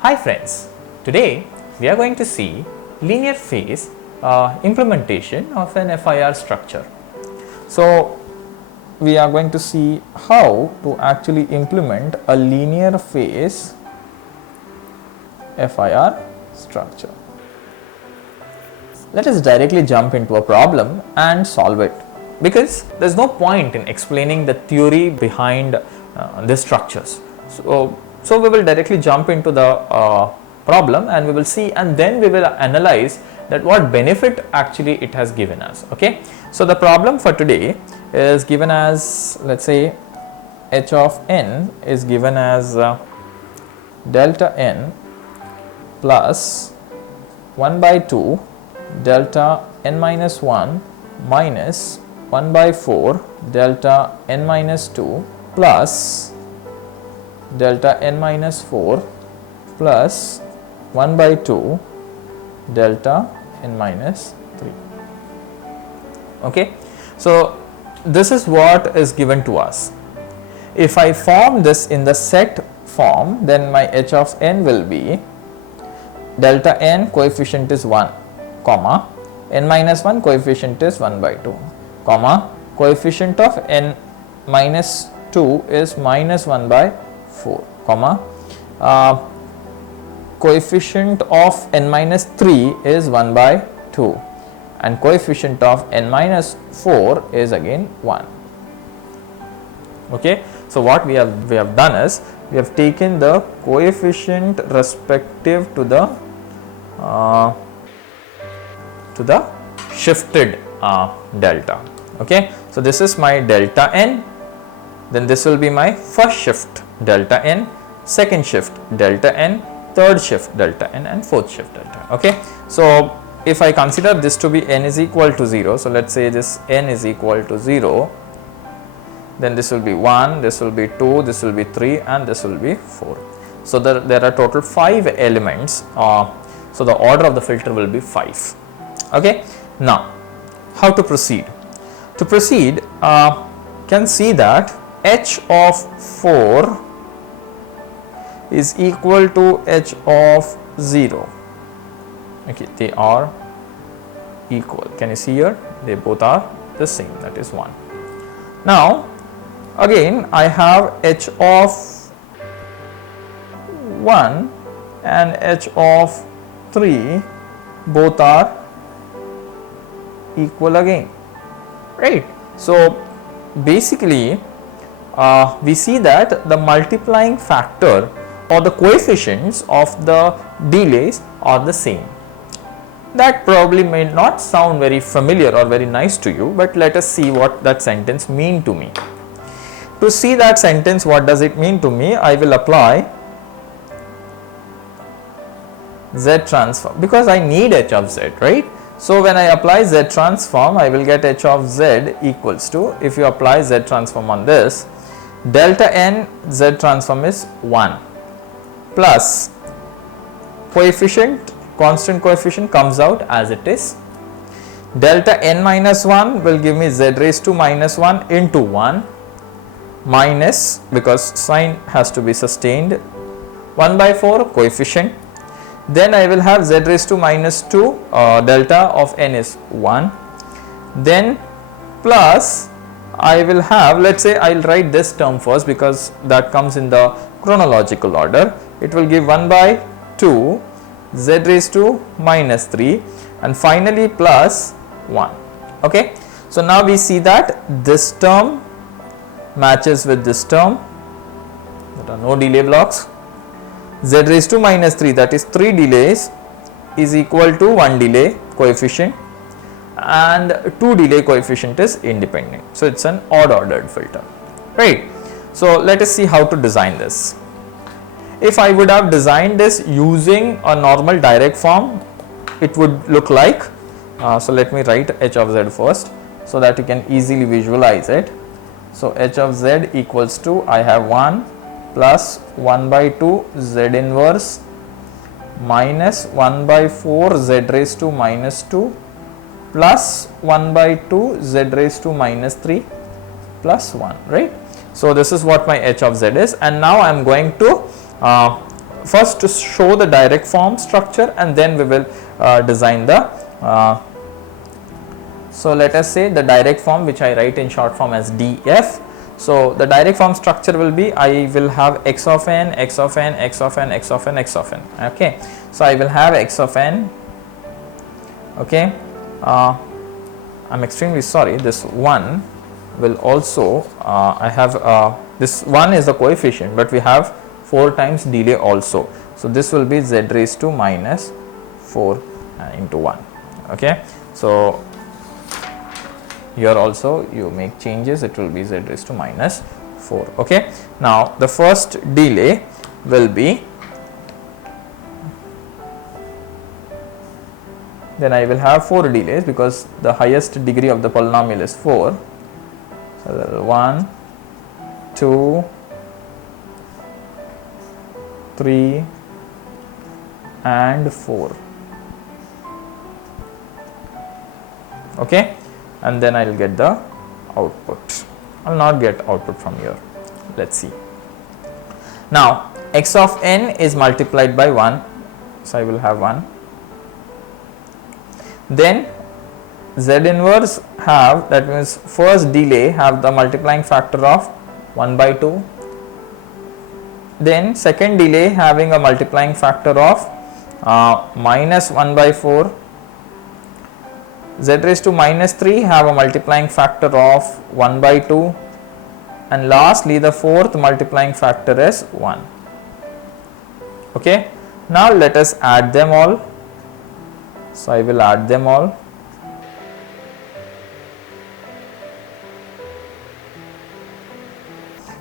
Hi friends, today we are going to see linear phase implementation of an FIR structure. So we are going to see how to actually implement a linear phase FIR structure. Let us directly jump into a problem and solve it, because there is no point in explaining the theory behind the structures. So we will directly jump into the problem and we will see, and then we will analyze that what benefit actually it has given us. Okay, so the problem for today is given as, let's say, h of n is given as delta n plus 1 by 2 delta n minus 1 minus 1 by 4 delta n minus 2 plus delta n minus 4 plus 1 by 2 delta n minus 3. Okay, so this is what is given to us. If I form this in the set form, then my h of n will be delta n coefficient is 1, comma, n minus 1 coefficient is 1 by 2, comma, coefficient of n minus 2 is minus 1 by 4, comma, coefficient of n minus 3 is 1 by 2, and coefficient of n minus 4 is again 1. Okay, so what we have done is we have taken the coefficient respective to the shifted delta. Okay, so this is my delta n, then this will be my first shift delta n, second shift delta n, third shift delta n, and fourth shift delta. Okay, so if I consider this to be n is equal to 0, so let's say this n is equal to 0, then this will be 1, this will be 2, this will be 3, and this will be 4. So there are total 5 elements, so the order of the filter will be 5. Okay, now how to proceed? To proceed, can see that h of 4 is equal to h of 0. Okay, they are equal. Can you see here? They both are the same, that is 1. Now again I have h of 1 and h of 3, both are equal again, right? So basically we see that the multiplying factor or the coefficients of the delays are the same. That probably may not sound very familiar or very nice to you, but let us see what that sentence mean to me. To see that sentence, what does it mean to me? I will apply Z transform, because I need h of z, right? So when I apply Z transform, I will get h of z equals to, if you apply Z transform on this, delta n Z transform is 1 plus coefficient, constant coefficient comes out as it is, delta n minus 1 will give me z raised to minus 1 into 1 minus, because sign has to be sustained, 1 by 4 coefficient, then I will have z raised to minus 2, delta of n is 1, then plus I will have, let's say I will write this term first because that comes in the chronological order, it will give 1 by 2 z raised to minus 3 and finally plus 1. Okay, so now we see that this term matches with this term, there are no delay blocks, z raised to minus 3, that is 3 delays, is equal to 1 delay coefficient, and 2 delay coefficient is independent. So it is an odd ordered filter, right? So let us see how to design this. If I would have designed this using a normal direct form, it would look like, so let me write h of z first so that you can easily visualize it. So h of z equals to, I have 1 plus 1 by 2 z inverse minus 1 by 4 z raised to minus 2 plus 1 by 2 z raised to minus 3 plus 1, right? So this is what my h of z is, and now I am going to first to show the direct form structure, and then we will design the so let us say the direct form, which I write in short form as DF. So the direct form structure will be, I will have x of n, x of n, x of n, x of n, x of n. Okay, so I will have x of n. Okay, I'm extremely sorry, this 1 will also I have this 1 is the coefficient, but we have 4 times delay also. So this will be z raised to minus 4 into 1. Okay, so here also you make changes, it will be z raised to minus 4. Okay, now the first delay will be, then I will have 4 delays because the highest degree of the polynomial is 4. So 1, 2, 3 and 4. Okay, and then I will get the output. I will not get output from here. Let's see. Now x of n is multiplied by 1, so I will have 1. Then z inverse have, that means first delay have the multiplying factor of 1 by 2. Then second delay having a multiplying factor of minus 1 by 4. Z raised to minus 3 have a multiplying factor of 1 by 2, and lastly the fourth multiplying factor is 1. Okay, now let us add them all. So I will add them all.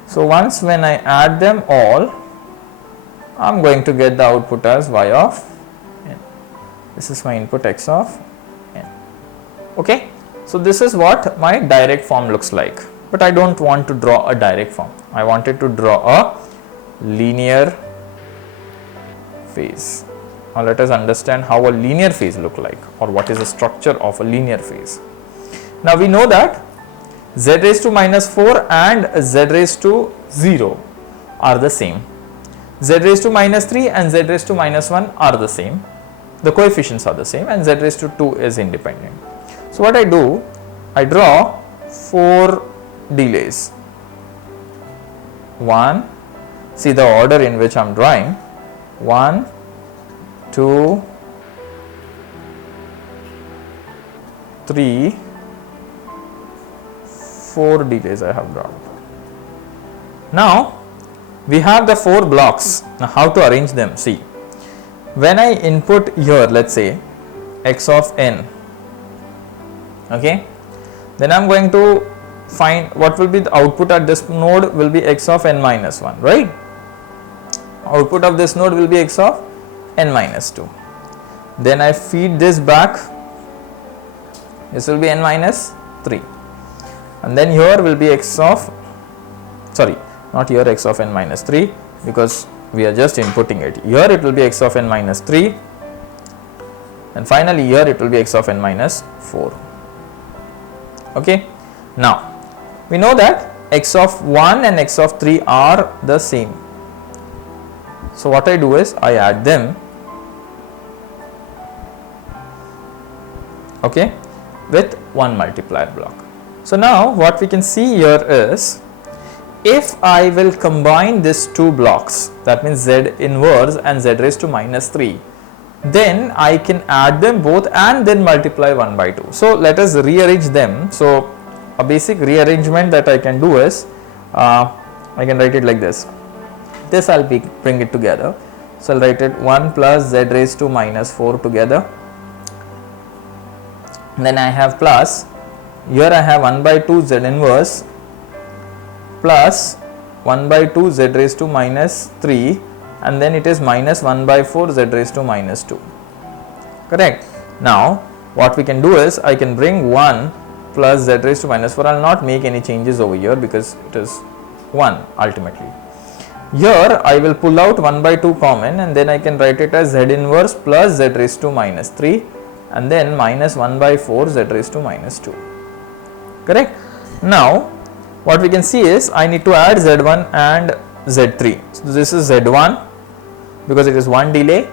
So once when I add them all, I am going to get the output as y of n. This is my input x of n. Okay, so this is what my direct form looks like, but I don't want to draw a direct form. I wanted to draw a linear phase. Now let us understand how a linear phase look like, or what is the structure of a linear phase. Now we know that z raised to minus 4 and z raised to 0 are the same. Z raised to minus 3 and z raised to minus 1 are the same. The coefficients are the same, and z raised to 2 is independent. So what I do, I draw 4 delays. 1, see the order in which I am drawing, 1, 2, 3, 4 delays I have drawn. Now we have the 4 blocks. Now how to arrange them? See, when I input here, let's say x of n, okay, then I am going to find what will be the output at this node will be x of n minus 1, right? Output of this node will be x of n minus 2. Then I feed this back, this will be n minus 3, and then here will be x of, sorry, not here x of n minus 3, because we are just inputting it. Here it will be x of n minus 3, and finally here it will be x of n minus 4. Okay, now we know that x of 1 and x of 3 are the same. So what I do is I add them, okay, with one multiplier block. So now what we can see here is, if I will combine these two blocks, that means z inverse and z raised to minus 3, then I can add them both and then multiply 1 by 2. So let us rearrange them. So a basic rearrangement that I can do is, I can write it like this. This I'll bring it together. So I'll write it 1 plus z raised to minus 4 together. Then I have plus, here I have 1 by 2 z inverse plus 1 by 2 z raised to minus 3, and then it is minus 1 by 4 z raised to minus 2. Correct. Now what we can do is, I can bring 1 plus z raised to minus 4. I will not make any changes over here because it is 1 ultimately. Here I will pull out 1 by 2 common, and then I can write it as z inverse plus z raised to minus 3, and then minus 1 by 4 z raised to minus 2. Correct. Now what we can see is, I need to add z1 and z3. So this is z1, because it is 1 delay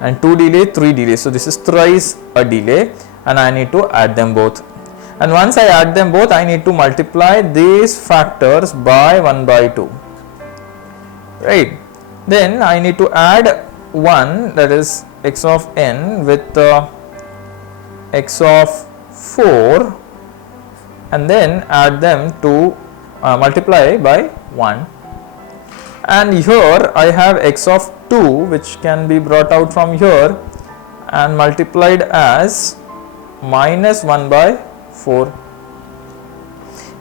and 2 delay, 3 delay. So this is thrice a delay, and I need to add them both. And once I add them both, I need to multiply these factors by 1 by 2. Right. Then I need to add 1, that is x of n, with x of 4, and then add them to multiply by 1. And here I have x of 2, which can be brought out from here and multiplied as minus 1 by 4.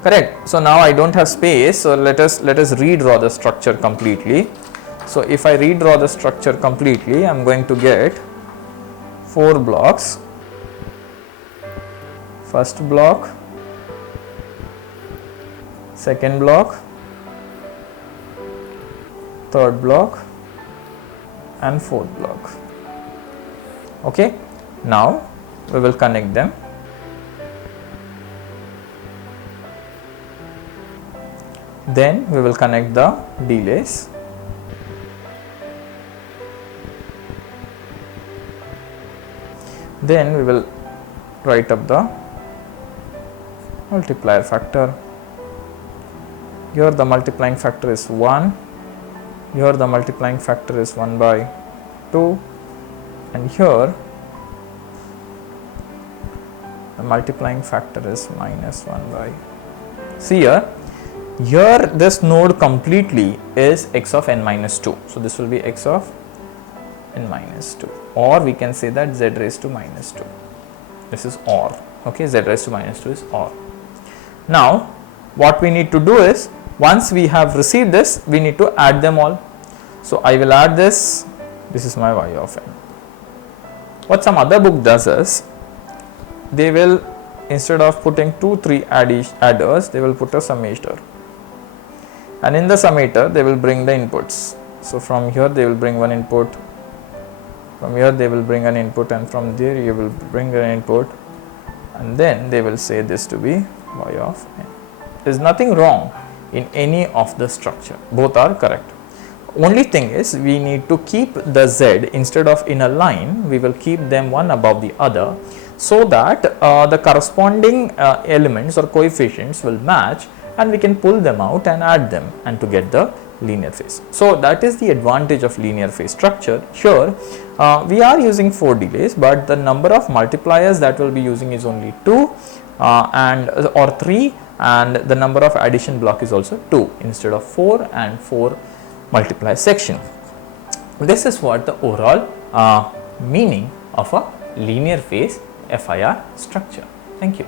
Correct. So now I don't have space, so let us redraw the structure completely. So if I redraw the structure completely, I am going to get 4 blocks. First block, second block, third block, and fourth block. Okay. Now we will connect them. Then we will connect the delays. Then we will write up the multiplier factor. Here the multiplying factor is 1, here the multiplying factor is 1 by 2, and here the multiplying factor is minus 1 by. See here this node completely is x of n minus 2. So this will be x of n minus 2, or we can say that z raised to minus 2. This is OR. Okay, z raised to minus 2 is OR. Now what we need to do is, once we have received this, we need to add them all. So I will add this. This is my y of n. What some other book does is, they will, instead of putting 2, 3 adders, they will put a summator, and in the summator they will bring the inputs. So from here they will bring one input, from here they will bring an input, and from there you will bring an input, and then they will say this to be y of n. There is nothing wrong in any of the structure, both are correct. Only thing is, we need to keep the z, instead of in a line, we will keep them one above the other, so that the corresponding elements or coefficients will match, and we can pull them out and add them and to get the linear phase. So that is the advantage of linear phase structure. Here we are using 4 delays, but the number of multipliers that we'll be using is only 2 or 3, and the number of addition block is also 2 instead of 4 and 4 multiply section. This is what the overall meaning of a linear phase FIR structure. Thank you.